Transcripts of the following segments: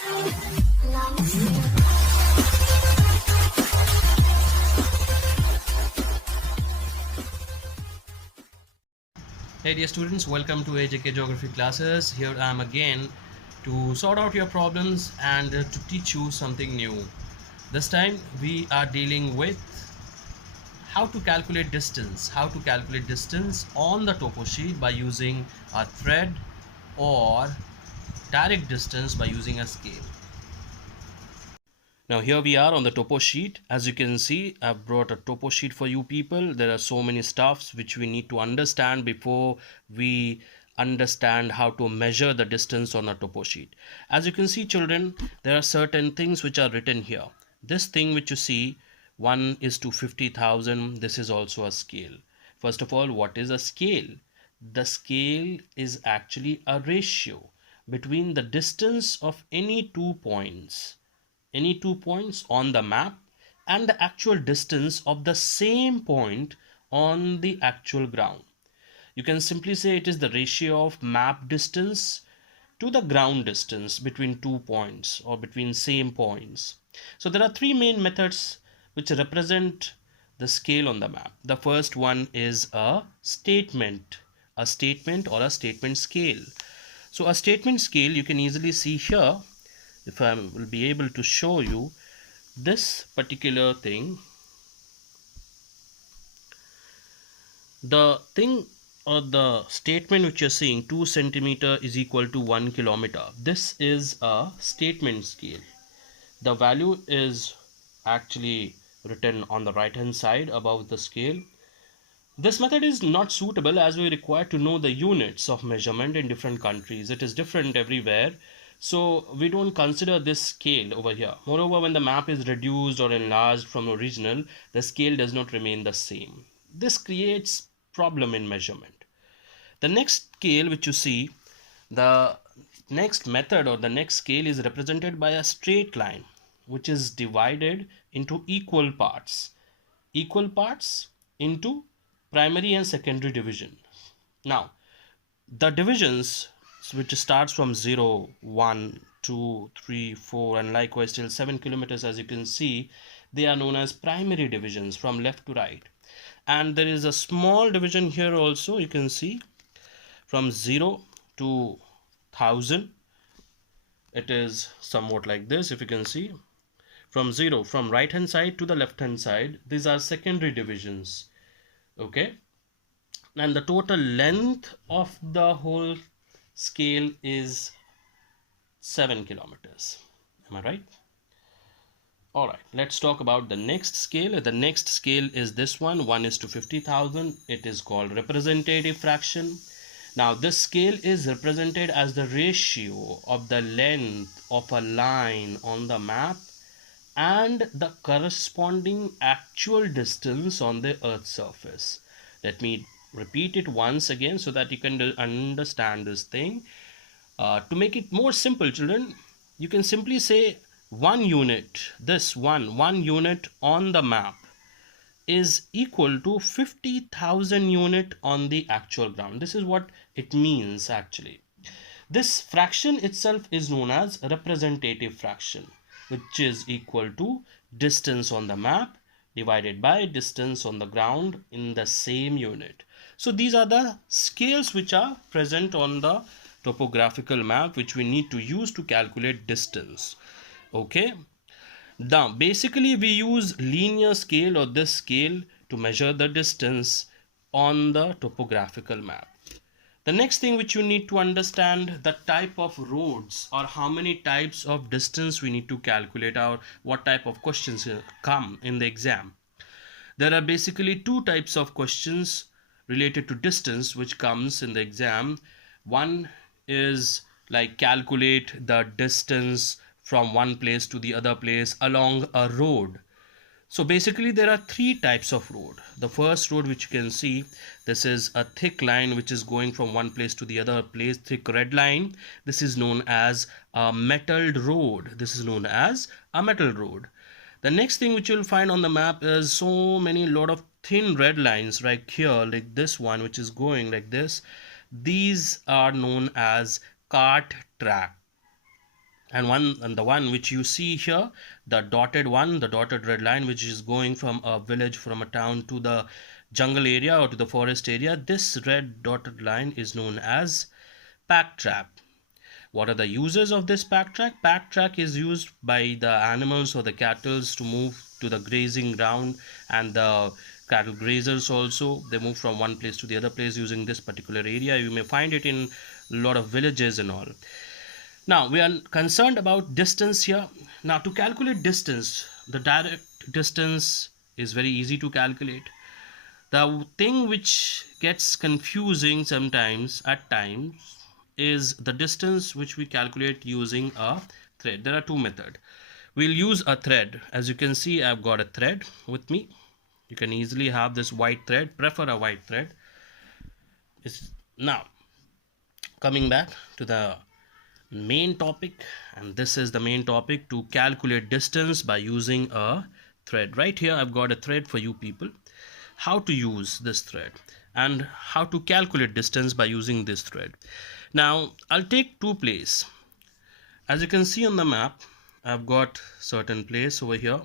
Hey dear students, welcome to AJK Geography classes. Here I am again to sort out your problems and to teach you something new. This time we are dealing with how to calculate distance on the topo sheet by using a thread or direct distance by using a scale. Now here we are on the topo sheet. As you can see, I've brought a topo sheet for you people. There are so many stuffs which we need to understand before we understand how to measure the distance on a topo sheet. As you can see children, there are certain things which are written here. This thing which you see, 1 is to 50,000, this is also a scale. First of all, what is a scale? The scale is actually a ratio between the distance of any 2 points on the map and the actual distance of the same point on the actual ground. You can simply say it is the ratio of map distance to the ground distance between 2 points or between same points. So there are three main methods which represent the scale on the map. The first one is a statement or a statement scale. So a statement scale you can easily see here. If I will be able to show you this particular thing, the thing or the statement which you're seeing, 2 centimeter is equal to 1 kilometer. This is a statement scale. The value is actually written on the right hand side above the scale. This method is not suitable as we require to know the units of measurement in different countries. It is different everywhere. So we don't consider this scale over here. Moreover, when the map is reduced or enlarged from the original, the scale does not remain the same. This creates problem in measurement. The next scale which you see, the next method or the next scale is represented by a straight line which is divided into equal parts into primary and secondary division. Now the divisions which starts from 0, 1, 2, 3, 4 and likewise till 7 kilometers, as you can see, they are known as primary divisions from left to right. And there is a small division here also, you can see, from 0 to 1000. It is somewhat like this. If you can see, from right hand side to the left hand side, these are secondary divisions. Okay, and the total length of the whole scale is 7 kilometers. Am I right? Alright, let's talk about the next scale. The next scale is this one, 1 is to 50,000. It is called representative fraction. Now this scale is represented as the ratio of the length of a line on the map and the corresponding actual distance on the Earth's surface. Let me repeat it once again so that you can understand this thing. To make it more simple, children, you can simply say one unit on the map is equal to 50,000 unit on the actual ground. This is what it means actually. This fraction itself is known as representative fraction, which is equal to distance on the map divided by distance on the ground in the same unit. So these are the scales which are present on the topographical map which we need to use to calculate distance. Okay, now basically we use linear scale or this scale to measure the distance on the topographical map. The next thing which you need to understand, the type of roads or how many types of distance we need to calculate, or what type of questions come in the exam. There are basically two types of questions related to distance which comes in the exam. One is like calculate the distance from one place to the other place along a road. So basically there are three types of road. The first road which you can see, this is a thick line which is going from one place to the other place, thick red line. This is known as a metalled road. The next thing which you'll find on the map is so many lot of thin red lines right here, like this one which is going like this. These are known as cart track. and the one which you see here, the dotted one, the dotted red line, which is going from a village, from a town to the jungle area or to the forest area, this red dotted line is known as pack track. What are the uses of this pack track? Pack track is used by the animals or the cattle to move to the grazing ground, and the cattle grazers also, they move from one place to the other place using this particular area. You may find it in a lot of villages and all. Now we are concerned about distance here. Now to calculate distance, the direct distance is very easy to calculate. The thing which gets confusing sometimes at times is the distance which we calculate using a thread. There are two methods. We'll use a thread. As you can see, I've got a thread with me. You can easily have this white thread, prefer a white thread. Now coming back to the main topic, and this is the main topic, to calculate distance by using a thread. Right here I've got a thread for you people, how to use this thread and how to calculate distance by using this thread. Now I'll take two places. As you can see on the map, I've got certain place over here.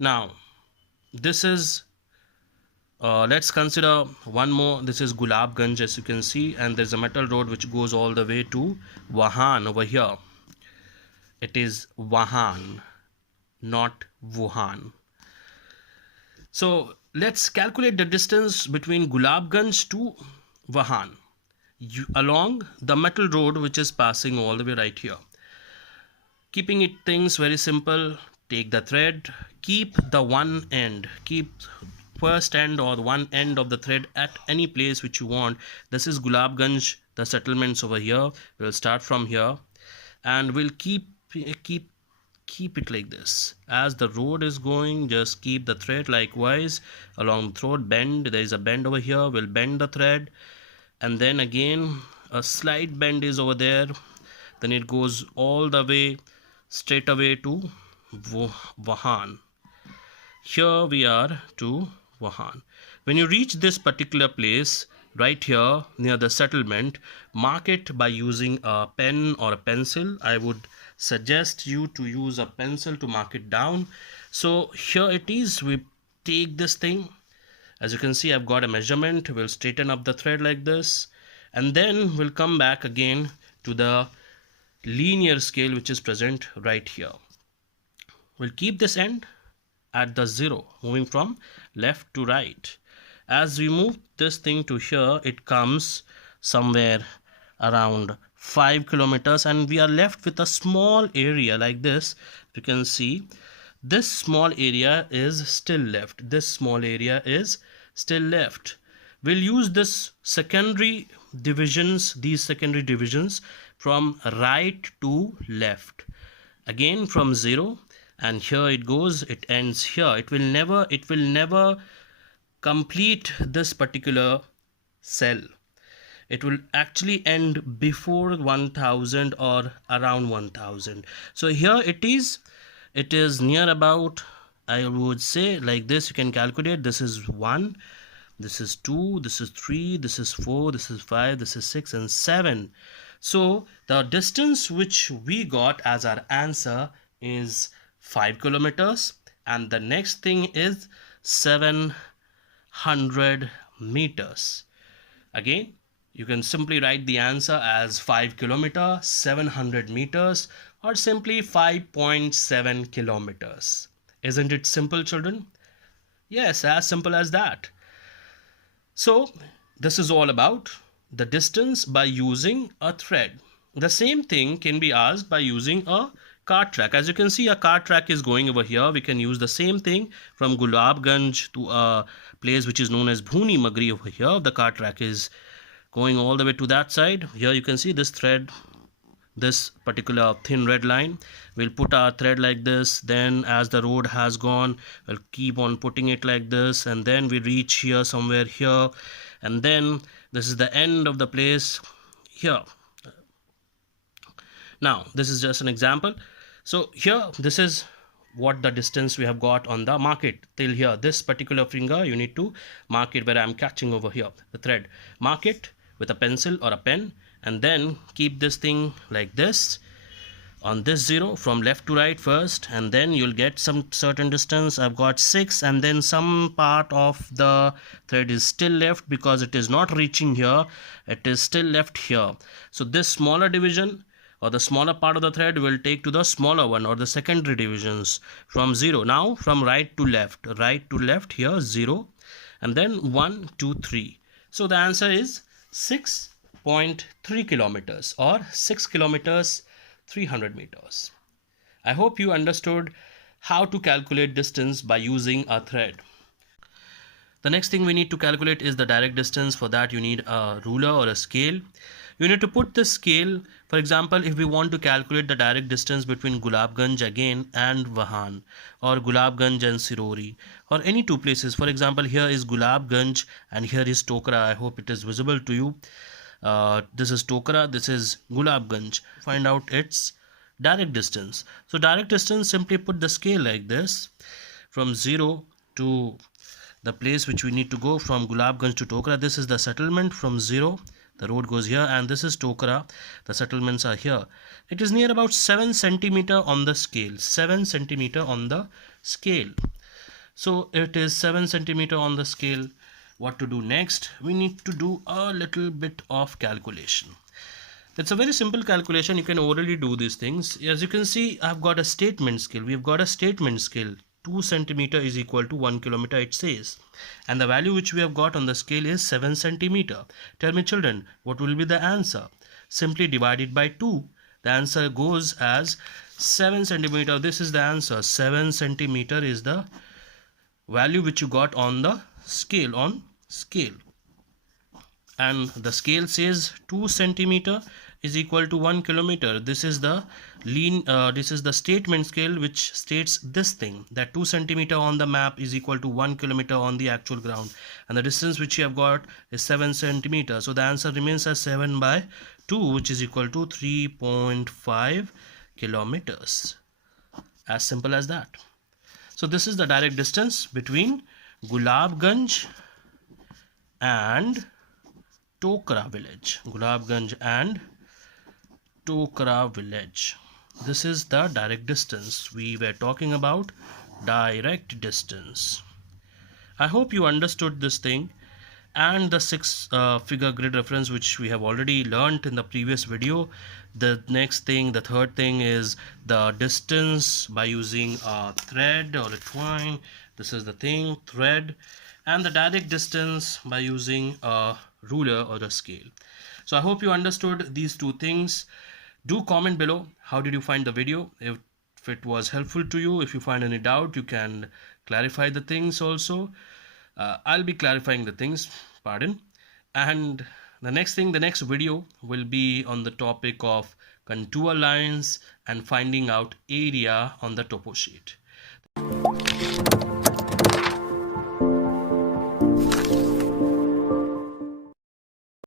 Now this is let's consider one more. This is Gulabganj, as you can see, and there's a metal road which goes all the way to Vahan over here. It is Vahan, not Wuhan. So let's calculate the distance between Gulabganj to Vahan along the metal road which is passing all the way right here. Keeping it things very simple, take the thread, keep the one end, keep first end or one end of the thread at any place which you want. This is Gulabganj, the settlements over here. We'll start from here and we'll keep it like this. As the road is going, just keep the thread likewise along the road. Bend, there is a bend over here, we'll bend the thread, and then again a slight bend is over there, then it goes all the way straight away to Vahan. Here we are to Vahan. When you reach this particular place right here near the settlement, mark it by using a pen or a pencil. I would suggest you to use a pencil to mark it down. So here it is. We take this thing. As you can see, I've got a measurement. We'll straighten up the thread like this, and then we'll come back again to the linear scale which is present right here. We'll keep this end at the 0, moving from left to right. As we move this thing to here, it comes somewhere around 5 kilometers, and we are left with a small area like this. You can see this small area is still left. This small area is still left. We'll use this secondary divisions, these secondary divisions from right to left. Again from 0, and here it goes, it ends here. It will never complete this particular cell. It will actually end before 1000 or around 1000. So here it is near about, I would say like this. You can calculate. This is 1, this is 2, this is 3, this is 4, this is 5, this is 6 and 7. So the distance which we got as our answer is 5 kilometers, and the next thing is 700 meters. Again, you can simply write the answer as 5 kilometers, 700 meters, or simply 5.7 kilometers. Isn't it simple, children? Yes, as simple as that. So this is all about the distance by using a thread. The same thing can be asked by using a cart track. As you can see, a cart track is going over here. We can use the same thing from Gulabganj to a place which is known as Bhuni Magri over here. The cart track is going all the way to that side. Here you can see this thread, this particular thin red line. We'll put our thread like this. Then as the road has gone, we'll keep on putting it like this, and then we reach here somewhere here, and then this is the end of the place here. Now this is just an example. So here, this is what the distance we have got on the mark it till here. This particular finger, you need to mark it where I'm catching over here, the thread. Mark it with a pencil or a pen, and then keep this thing like this on this 0 from left to right first, and then you'll get some certain distance. I've got 6, and then some part of the thread is still left because it is not reaching here, it is still left here. So this smaller division or the smaller part of the thread will take to the smaller one or the secondary divisions from 0. Now from right to left here 0, and then 1 2 3. So the answer is 6.3 kilometers or 6 kilometers 300 meters. I hope you understood how to calculate distance by using a thread. The next thing we need to calculate is the direct distance. For that you need a ruler or a scale. You need to put this scale. For example, if we want to calculate the direct distance between Gulabganj again and Vahan, or Gulabganj and Sirori, or any two places. For example, here is Gulabganj and here is Tokara. I hope it is visible to you. This is Tokara, this is Gulabganj. Find out its direct distance. So direct distance, simply put the scale like this from 0 to the place which we need to go, from Gulabganj to Tokara. This is the settlement. From 0 the road goes here, and this is Tokara, the settlements are here. It is near about 7 centimeter on the scale. 7 centimeter on the scale. So it is 7 centimeter on the scale. What to do next? We need to do a little bit of calculation. It's a very simple calculation. You can orally do these things. As you can see, I've got a statement scale. We've got a statement scale. 2 centimeter is equal to 1 kilometer, it says. And the value which we have got on the scale is 7 centimeter. Tell me, children, what will be the answer? Simply divide it by 2. The answer goes as 7 centimeter. This is the answer. 7 centimeter is the value which you got on the scale, and the scale says 2 centimeter is equal to 1 kilometer. This is the statement scale which states this thing, that 2 centimeter on the map is equal to 1 kilometer on the actual ground, and the distance which you have got is 7 centimeter. So the answer remains as 7 by 2, which is equal to 3.5 kilometers. As simple as that. So this is the direct distance between Gulabganj and Tokara village. Gulabganj and Tokara village. This is the direct distance. We were talking about direct distance. I hope you understood this thing, and the 6 figure grid reference which we have already learnt in the previous video. The next thing, the third thing, is the distance by using a thread or a twine. This is the thing, thread. And the direct distance by using a ruler or a scale. So I hope you understood these two things. Do comment below how did you find the video. If it was helpful to you, if you find any doubt, you can clarify the things also. I'll be clarifying the things, and the next video will be on the topic of contour lines and finding out area on the topo sheet.